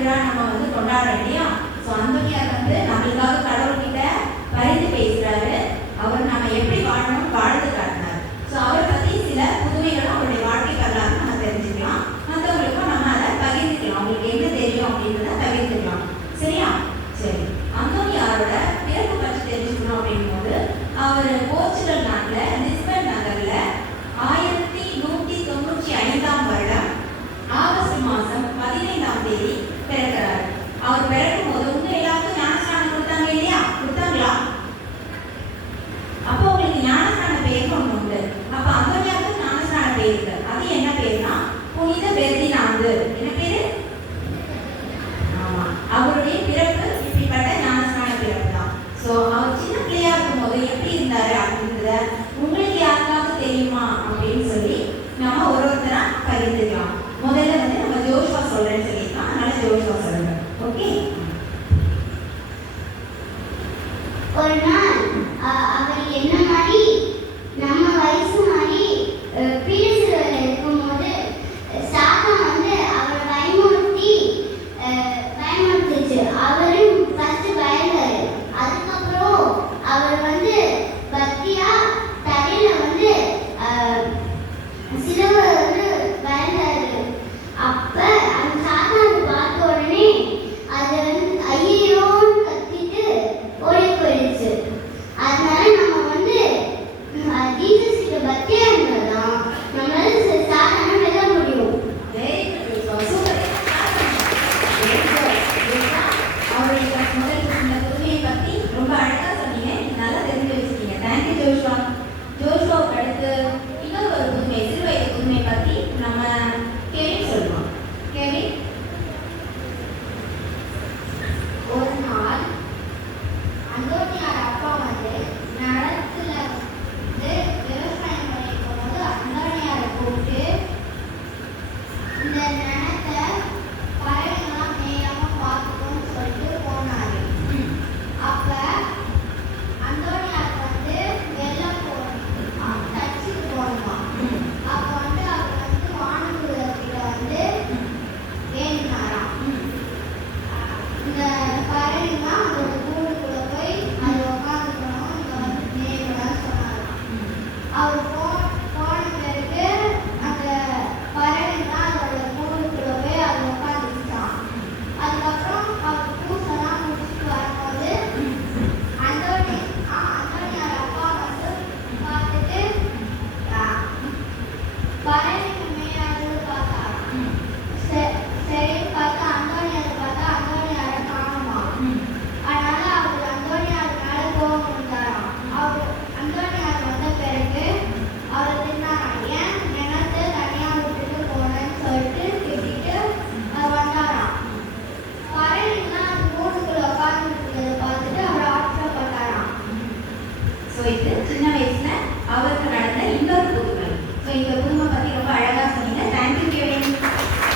திருவிழா நம்ம வந்து கொண்டாட இல்லையா? ஸோ அந்த வந்து நம்மளுக்காக புனித பெர்தினாந்து என்ன பேரு? அவருடைய பிறப்பு இப்படிப்பட்ட ஞானஸ்தான பிறப்பு தான் ஸோ அவர் சின்ன பிள்ளையா இருக்கும் போது எப்படி இருந்தாரு அப்படின்றத உங்களுக்கு யாருக்காவது தெரியுமா அப்படின்னு சொல்லி நம்ம ஒரு ஒருத்தரா பகிர்ந்துக்கலாம். முதல்ல வந்து நம்ம ஜோஷ்வா சொல்றேன்னு சொல்லியிருக்கோம். அதனால ஜோஷ்வா சொல்லுங்க. ஓகே ஒரு நாள் அவர் என்ன சின்ன வயசுல அவருக்கு நடந்த இன்னொரு புதுமை இந்த